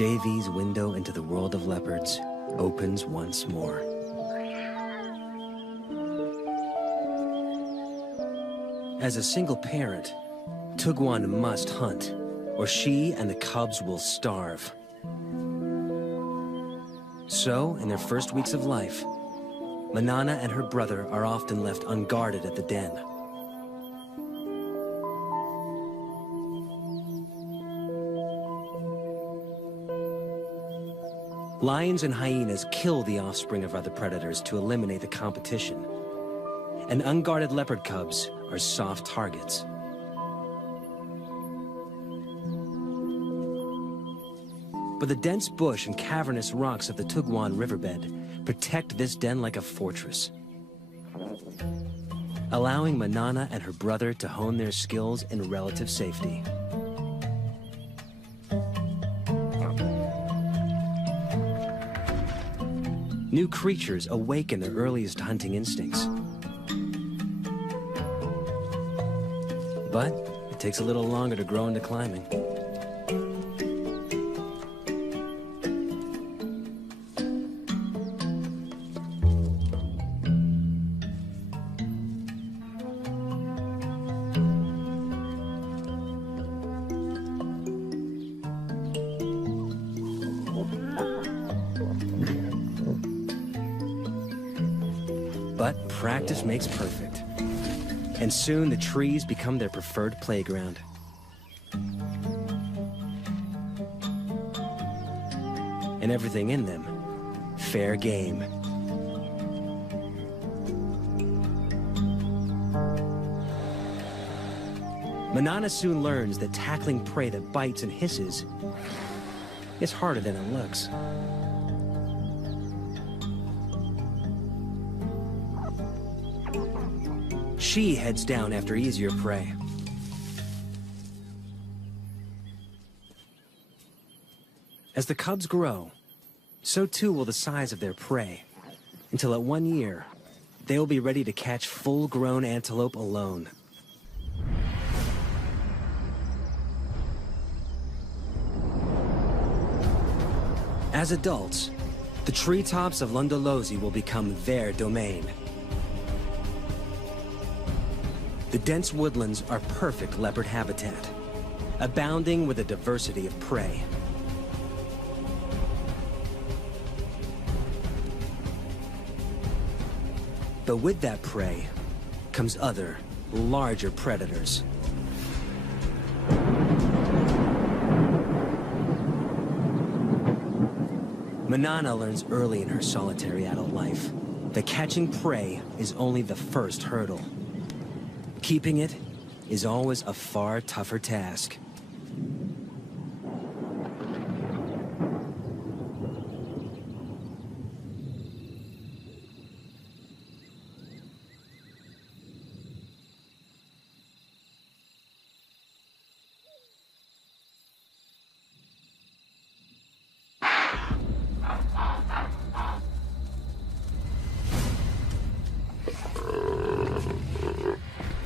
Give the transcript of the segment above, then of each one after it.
JV's window into the world of leopards opens once more. As a single parent, Tugwan must hunt, or she and the cubs will starve. So, in their first weeks of life, Manana and her brother are often left unguarded at the den. Lions and hyenas kill the offspring of other predators to eliminate the competition, and unguarded leopard cubs are soft targets. But the dense bush and cavernous rocks of the Tugwan riverbed protect this den like a fortress, allowing Manana and her brother to hone their skills in relative safety. New creatures awaken their earliest hunting instincts. But it takes a little longer to grow into climbing. But practice makes perfect. And soon the trees become their preferred playground. And everything in them, fair game. Manana soon learns that tackling prey that bites and hisses is harder than it looks. She heads down after easier prey. As the cubs grow, so too will the size of their prey, until at 1 year, they will be ready to catch full-grown antelope alone. As adults, the treetops of Londolozi will become their domain. The dense woodlands are perfect leopard habitat, abounding with a diversity of prey. But with that prey comes other, larger predators. Manana learns early in her solitary adult life that catching prey is only the first hurdle. Keeping it is always a far tougher task.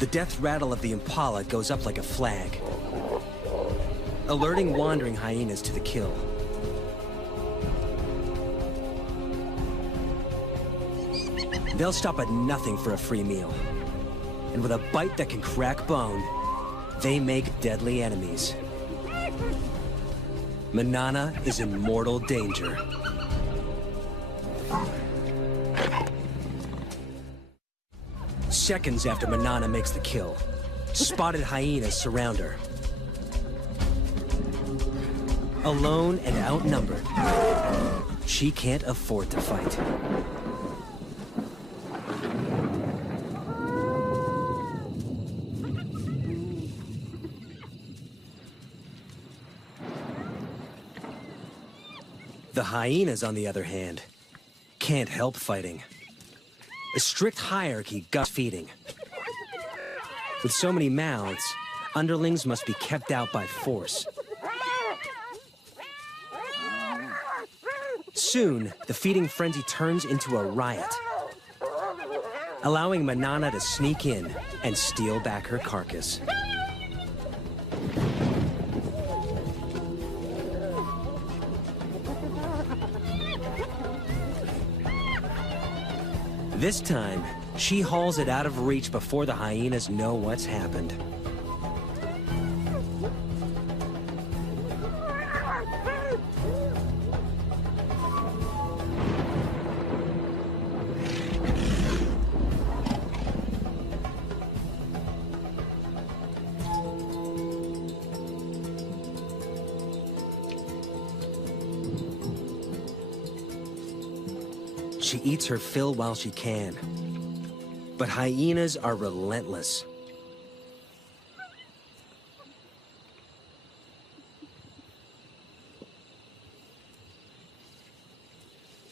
The death rattle of the impala goes up like a flag, alerting wandering hyenas to the kill. They'll stop at nothing for a free meal, and with a bite that can crack bone, they make deadly enemies. Manana is in mortal danger. Seconds after Manana makes the kill, spotted hyenas surround her. Alone and outnumbered, she can't afford to fight. The hyenas, on the other hand, can't help fighting. A strict hierarchy guts feeding. With so many mouths, underlings must be kept out by force. Soon, the feeding frenzy turns into a riot, allowing Manana to sneak in and steal back her carcass. This time, she hauls it out of reach before the hyenas know what's happened. She eats her fill while she can. But hyenas are relentless.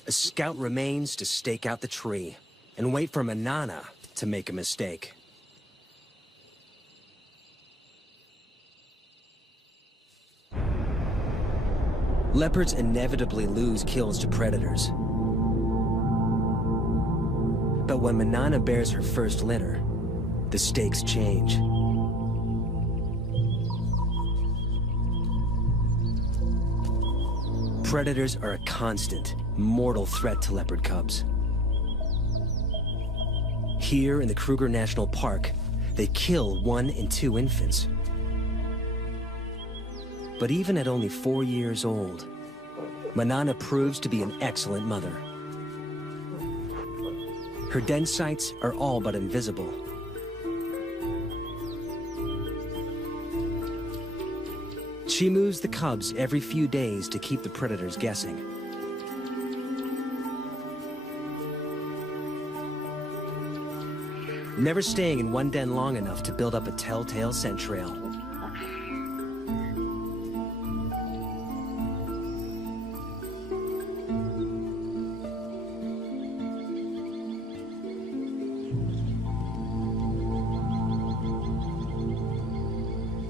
A scout remains to stake out the tree and wait for Manana to make a mistake. Leopards inevitably lose kills to predators. But when Manana bears her first litter, the stakes change. Predators are a constant, mortal threat to leopard cubs. Here in the Kruger National Park, they kill 1 in 2 infants. But even at only 4 years old, Manana proves to be an excellent mother. Her den sites are all but invisible. She moves the cubs every few days to keep the predators guessing. Never staying in one den long enough to build up a telltale scent trail.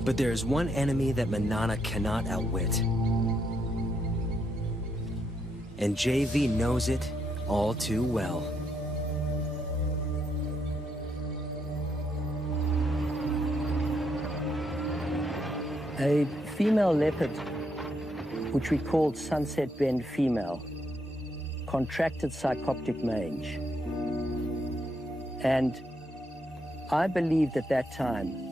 But there's one enemy that Manana cannot outwit. And JV knows it all too well. A female leopard, which we called Sunset Bend female, contracted psychoptic mange. And I believed at that time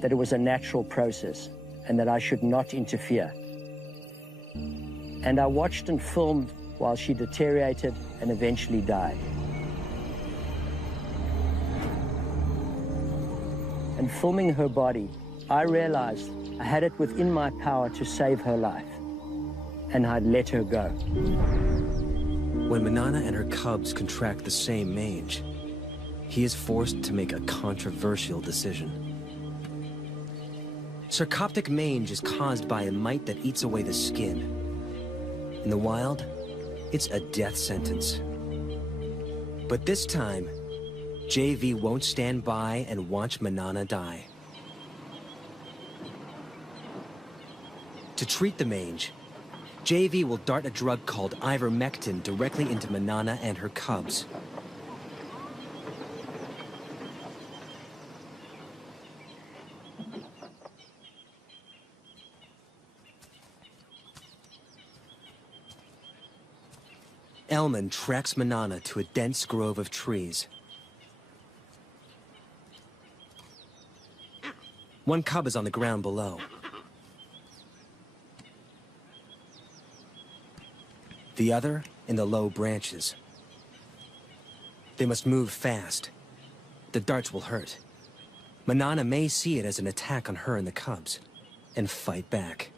that it was a natural process and that I should not interfere. And I watched and filmed while she deteriorated and eventually died. And filming her body, I realized I had it within my power to save her life, and I'd let her go. When Manana and her cubs contract the same mange, he is forced to make a controversial decision. Sarcoptic mange is caused by a mite that eats away the skin. In the wild, it's a death sentence. But this time, JV won't stand by and watch Manana die. To treat the mange, JV will dart a drug called ivermectin directly into Manana and her cubs. Elman tracks Manana to a dense grove of trees. One cub is on the ground below. The other in the low branches. They must move fast. The darts will hurt. Manana may see it as an attack on her and the cubs, and fight back.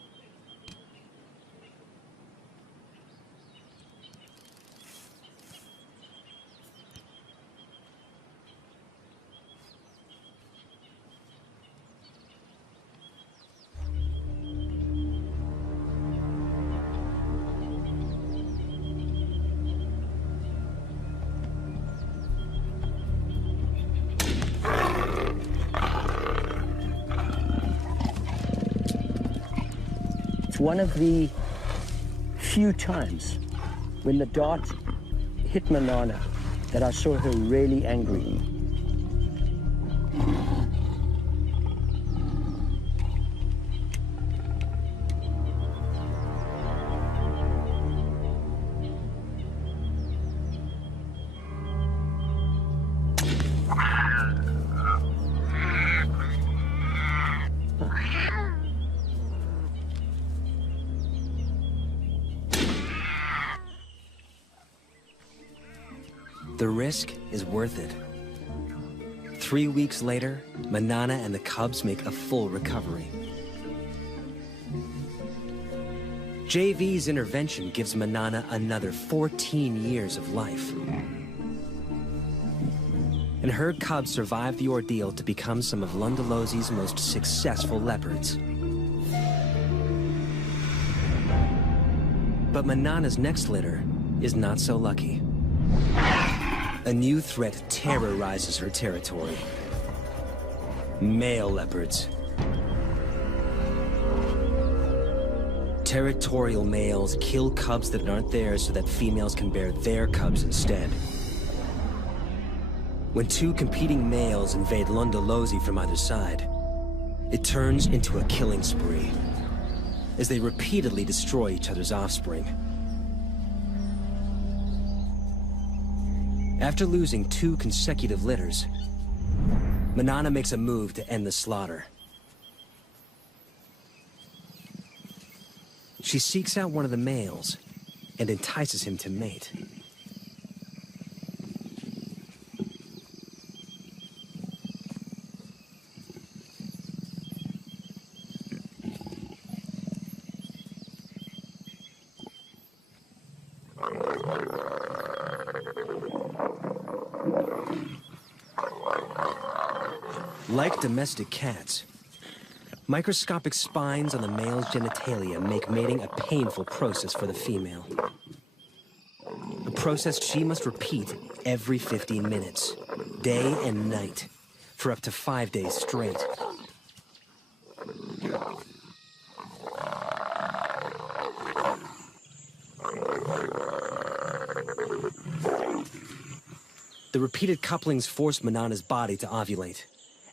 It's one of the few times when the dart hit Manana that I saw her really angry. The risk is worth it. 3 weeks later, Manana and the cubs make a full recovery. JV's intervention gives Manana another 14 years of life. And her cubs survive the ordeal to become some of Lundalosi's most successful leopards. But Manana's next litter is not so lucky. A new threat terrorizes her territory. Male leopards. Territorial males kill cubs that aren't theirs so that females can bear their cubs instead. When two competing males invade Lundalosi from either side, it turns into a killing spree, as they repeatedly destroy each other's offspring. After losing 2 consecutive litters, Manana makes a move to end the slaughter. She seeks out one of the males and entices him to mate. Like domestic cats, microscopic spines on the male's genitalia make mating a painful process for the female. A process she must repeat every 15 minutes, day and night, for up to 5 days straight. The repeated couplings force Manana's body to ovulate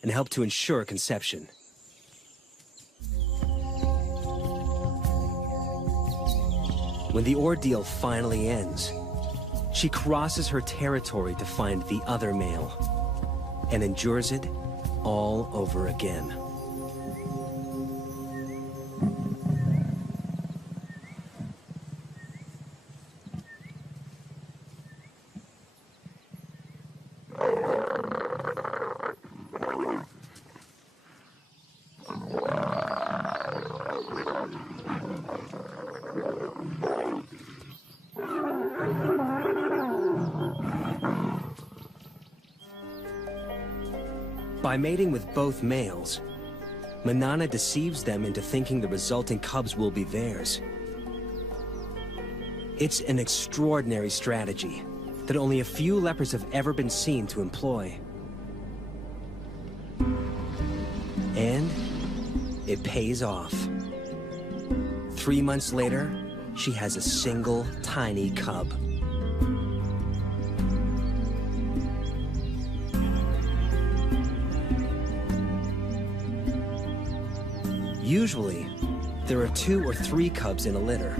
and help to ensure conception. When the ordeal finally ends, she crosses her territory to find the other male and endures it all over again. By mating with both males, Manana deceives them into thinking the resulting cubs will be theirs. It's an extraordinary strategy that only a few leopards have ever been seen to employ. And it pays off. 3 months later, she has a single tiny cub. Usually, there are 2 or 3 cubs in a litter.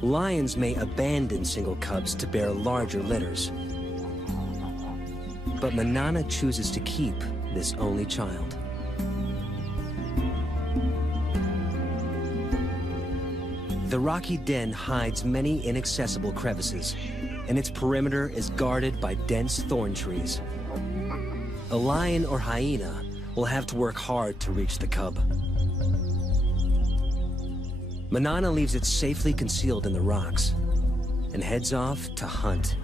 Lions may abandon single cubs to bear larger litters. But Manana chooses to keep this only child. The rocky den hides many inaccessible crevices, and its perimeter is guarded by dense thorn trees. A lion or hyena will have to work hard to reach the cub. Manana leaves it safely concealed in the rocks and heads off to hunt.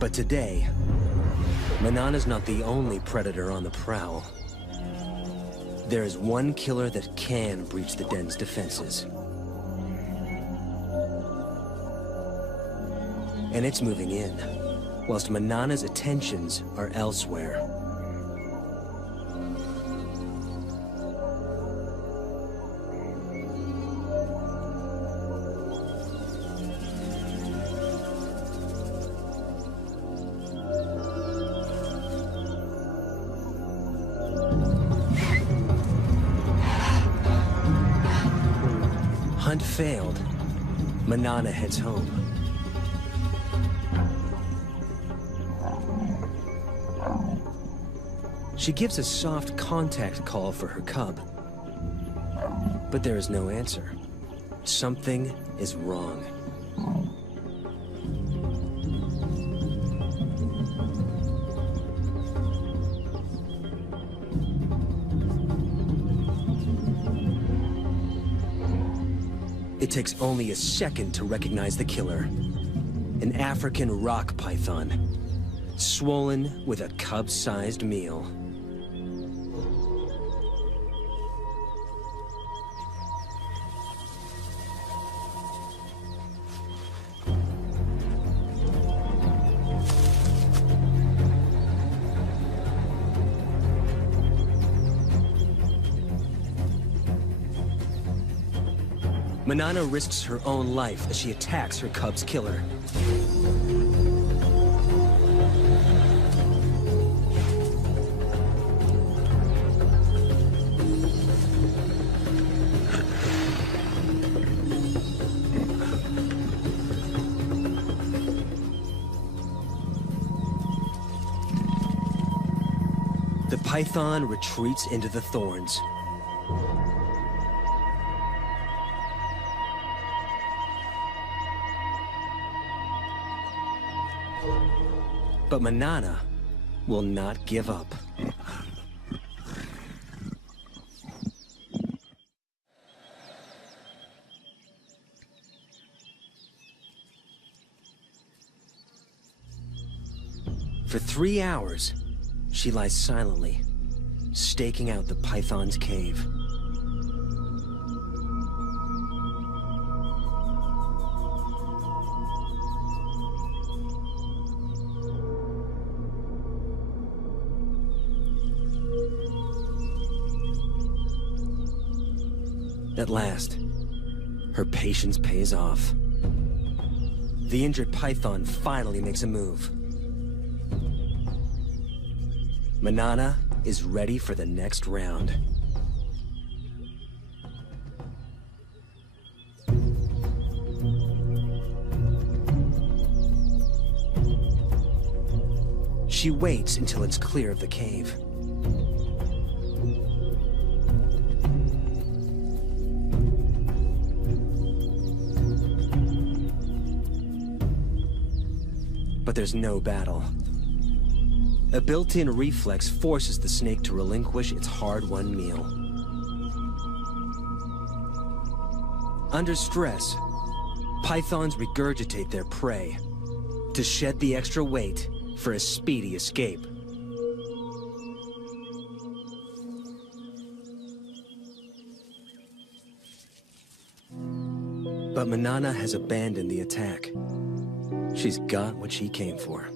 But today, Manana's not the only predator on the prowl. There is one killer that can breach the den's defenses. And it's moving in, whilst Manana's attentions are elsewhere. Hunt failed, Manana heads home. She gives a soft contact call for her cub. But there is no answer. Something is wrong. It takes only a second to recognize the killer. An African rock python, swollen with a cub-sized meal. Manana risks her own life as she attacks her cub's killer. The python retreats into the thorns. But Manana will not give up. For 3 hours, she lies silently, staking out the python's cave. At last, her patience pays off. The injured python finally makes a move. Manana is ready for the next round. She waits until it's clear of the cave. But there's no battle. A built-in reflex forces the snake to relinquish its hard-won meal. Under stress, pythons regurgitate their prey to shed the extra weight for a speedy escape. But Manana has abandoned the attack. She's got what she came for.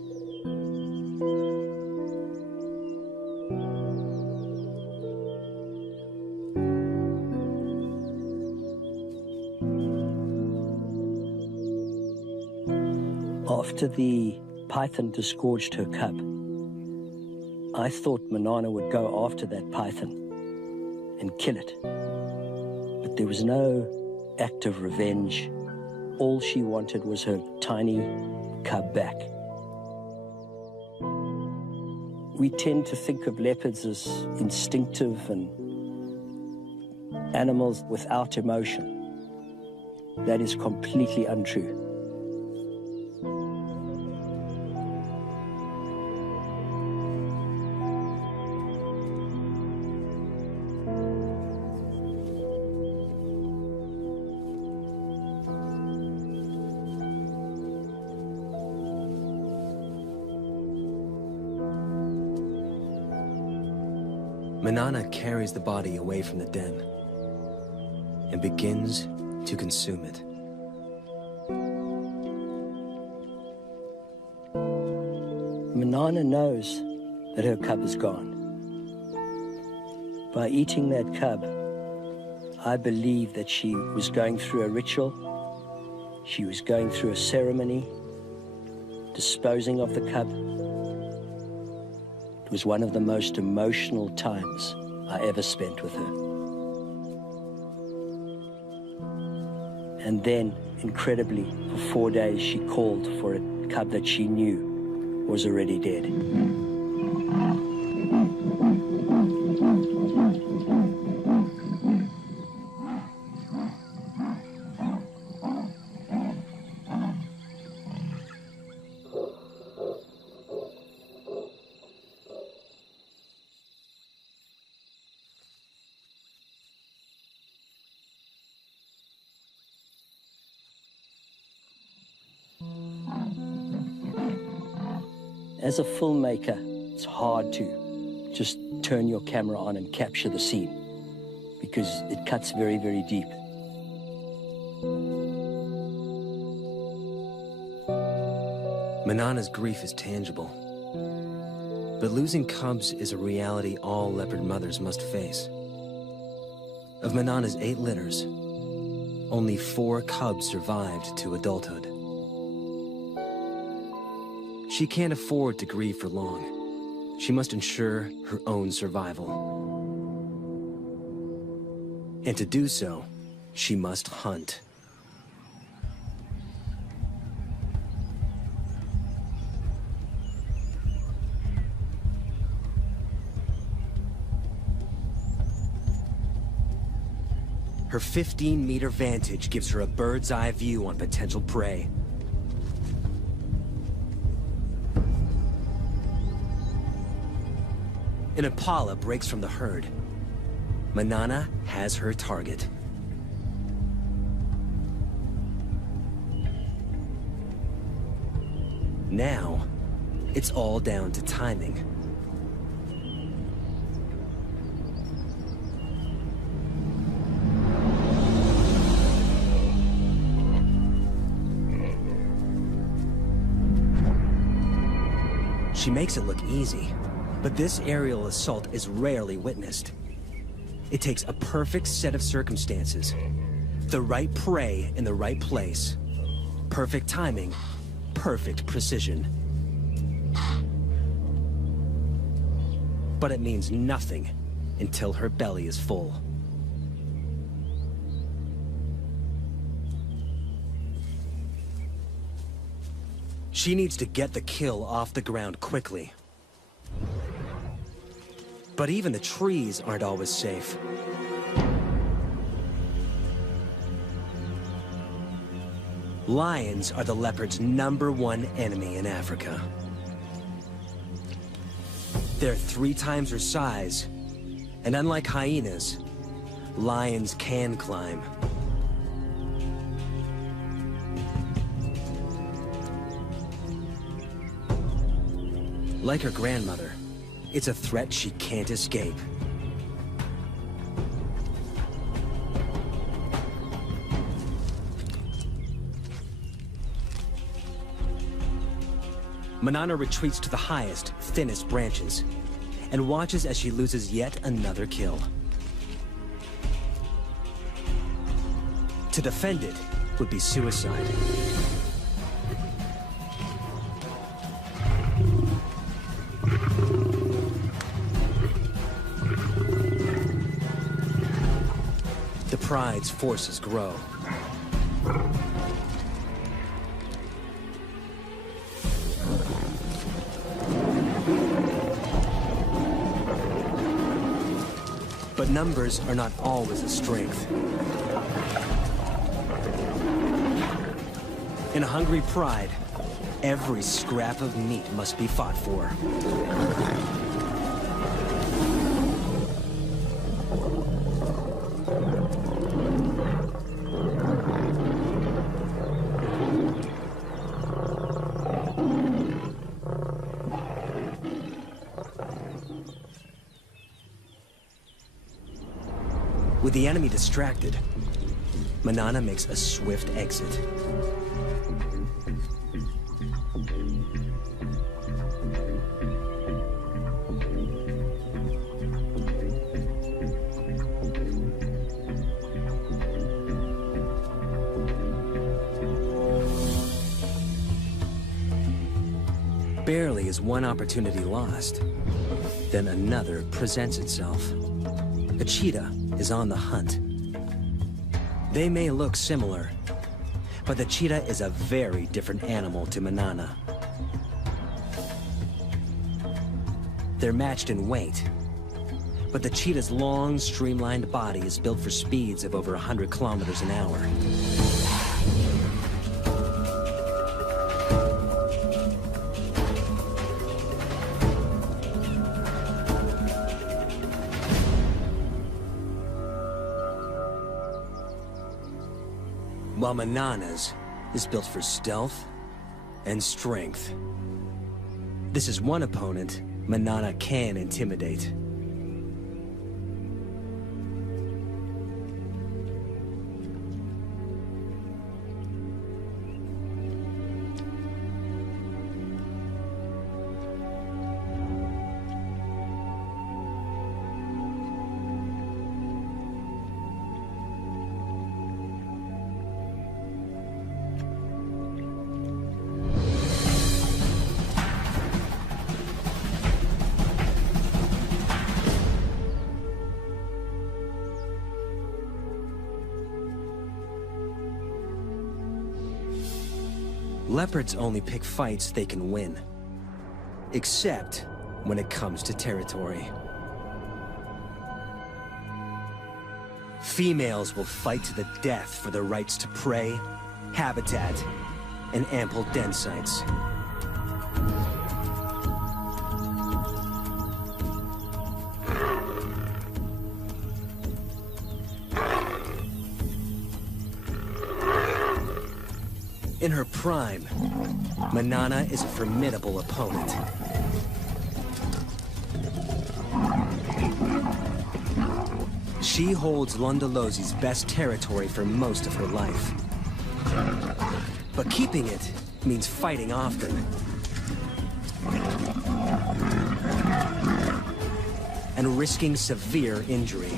After the python disgorged her cub, I thought Manana would go after that python and kill it. But there was no act of revenge. All she wanted was her tiny cub back. We tend to think of leopards as instinctive and animals without emotion. That is completely untrue. Manana carries the body away from the den and begins to consume it. Manana knows that her cub is gone. By eating that cub, I believe that she was going through a ritual, she was going through a ceremony, disposing of the cub. It was one of the most emotional times I ever spent with her. And then, incredibly, for 4 days, she called for a cub that she knew was already dead. As a filmmaker, it's hard to just turn your camera on and capture the scene because it cuts very, very deep. Manana's grief is tangible, but losing cubs is a reality all leopard mothers must face. Of Manana's 8 litters, only 4 cubs survived to adulthood. She can't afford to grieve for long. She must ensure her own survival. And to do so, she must hunt. Her 15-meter vantage gives her a bird's-eye view on potential prey. An impala breaks from the herd. Manana has her target. Now, it's all down to timing. She makes it look easy, but this aerial assault is rarely witnessed. It takes a perfect set of circumstances, the right prey in the right place, perfect timing, perfect precision. But it means nothing until her belly is full. She needs to get the kill off the ground quickly. But even the trees aren't always safe. Lions are the leopard's #1 enemy in Africa. They're 3 times her size, and unlike hyenas, lions can climb. Like her grandmother, it's a threat she can't escape. Manana retreats to the highest, thinnest branches, and watches as she loses yet another kill. To defend it would be suicide. The pride's forces grow. But numbers are not always a strength. In a hungry pride, every scrap of meat must be fought for. With the enemy distracted, Manana makes a swift exit. Barely is one opportunity lost, then another presents itself. A cheetah is on the hunt. They may look similar, but the cheetah is a very different animal to Manana. They're matched in weight, but the cheetah's long, streamlined body is built for speeds of over 100 kilometers an hour. While Manana's is built for stealth and strength. This is one opponent Manana can intimidate. Leopards only pick fights they can win. Except when it comes to territory. Females will fight to the death for their rights to prey, habitat, and ample den sites. In her prime, Manana is a formidable opponent. She holds Londolosi's best territory for most of her life. But keeping it means fighting often. And risking severe injury.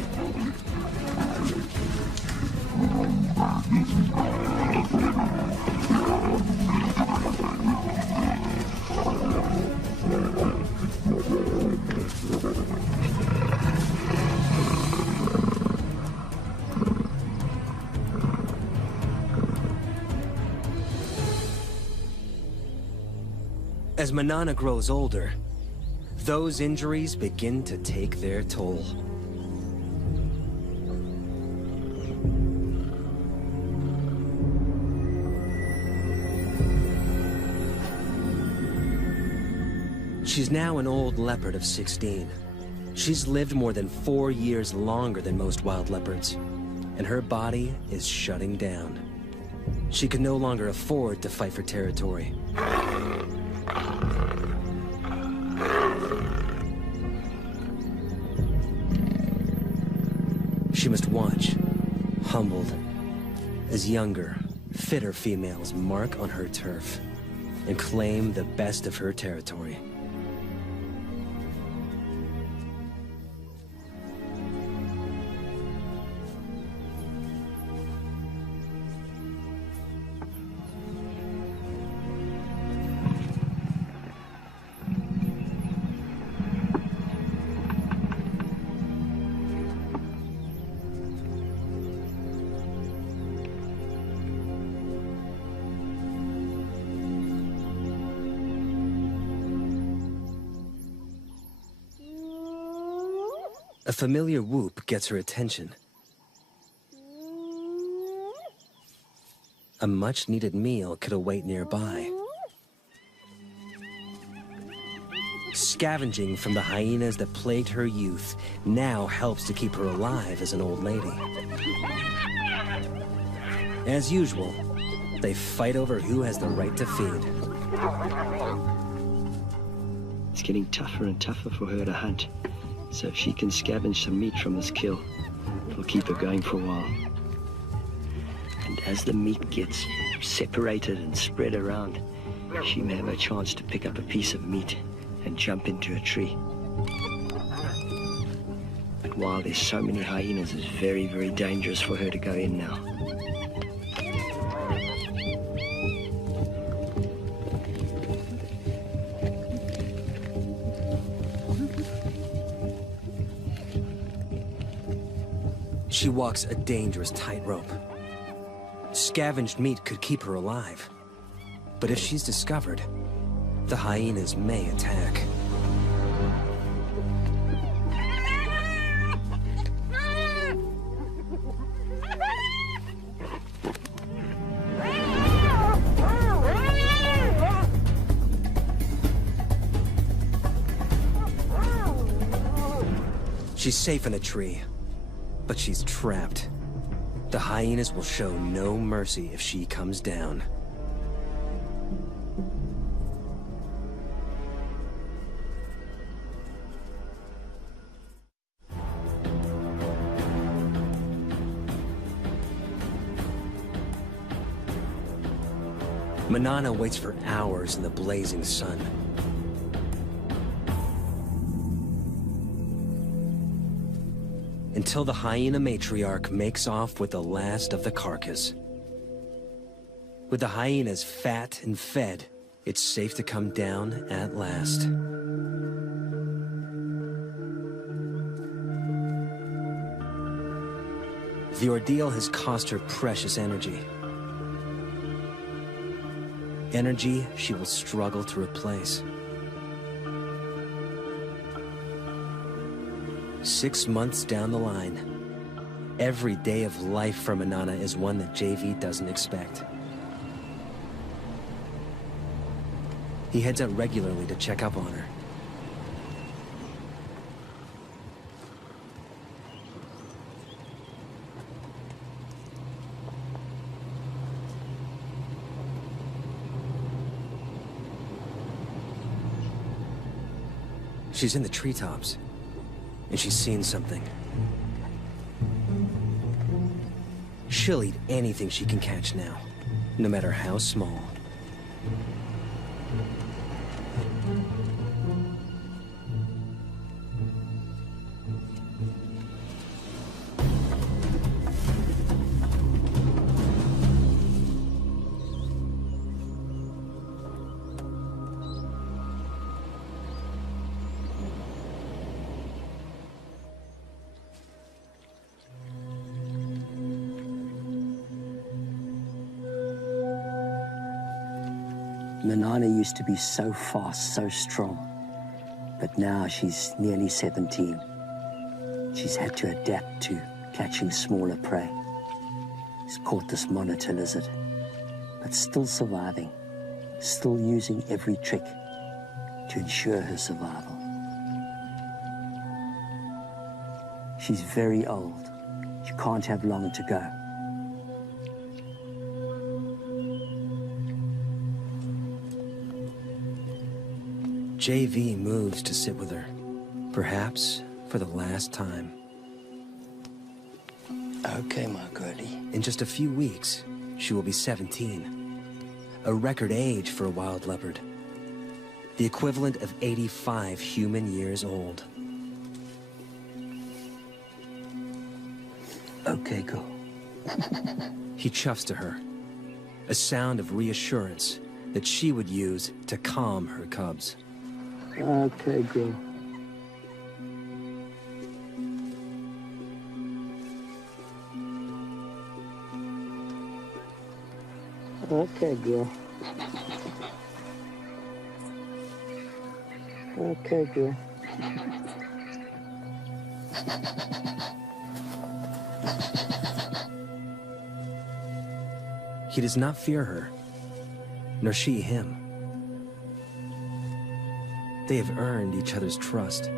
As Manana grows older, those injuries begin to take their toll. She's now an old leopard of 16. She's lived more than 4 years longer than most wild leopards, and her body is shutting down. She can no longer afford to fight for territory. She must watch, humbled, as younger, fitter females mark on her turf and claim the best of her territory. A familiar whoop gets her attention. A much-needed meal could await nearby. Scavenging from the hyenas that plagued her youth now helps to keep her alive as an old lady. As usual, they fight over who has the right to feed. It's getting tougher and tougher for her to hunt. So if she can scavenge some meat from this kill, it'll keep her going for a while. And as the meat gets separated and spread around, she may have a chance to pick up a piece of meat and jump into a tree. But while there's so many hyenas, it's very, very dangerous for her to go in now. She walks a dangerous tightrope. Scavenged meat could keep her alive. But if she's discovered, the hyenas may attack. She's safe in a tree. But she's trapped. The hyenas will show no mercy if she comes down. Manana waits for hours in the blazing sun. Until the hyena matriarch makes off with the last of the carcass. With the hyenas fat and fed, it's safe to come down at last. The ordeal has cost her precious energy. Energy she will struggle to replace. 6 months down the line, every day of life for Manana is one that JV doesn't expect. He heads out regularly to check up on her. She's in the treetops, and she's seen something. She'll eat anything she can catch now, no matter how small. Manana used to be so fast, so strong, but now she's nearly 17. She's had to adapt to catching smaller prey. She's caught this monitor lizard, but still surviving, still using every trick to ensure her survival. She's very old. She can't have long to go. JV moves to sit with her, perhaps for the last time. Okay, my girlie. In just a few weeks, she will be 17, a record age for a wild leopard, the equivalent of 85 human years old. Okay, go. He chuffs to her, a sound of reassurance that she would use to calm her cubs. Okay, girl. Okay, girl. Okay, girl. He does not fear her, nor she him. They have earned each other's trust.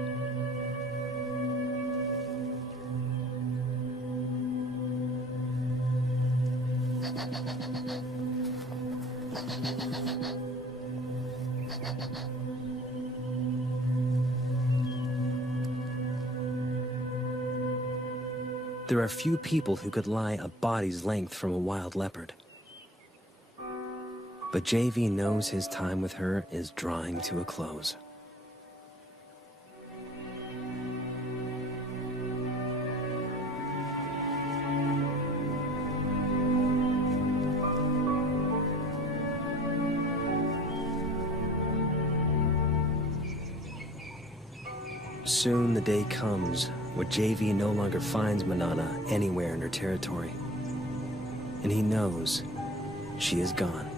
There are few people who could lie a body's length from a wild leopard. But JV knows his time with her is drawing to a close. Soon the day comes where JV no longer finds Manana anywhere in her territory. And he knows she is gone.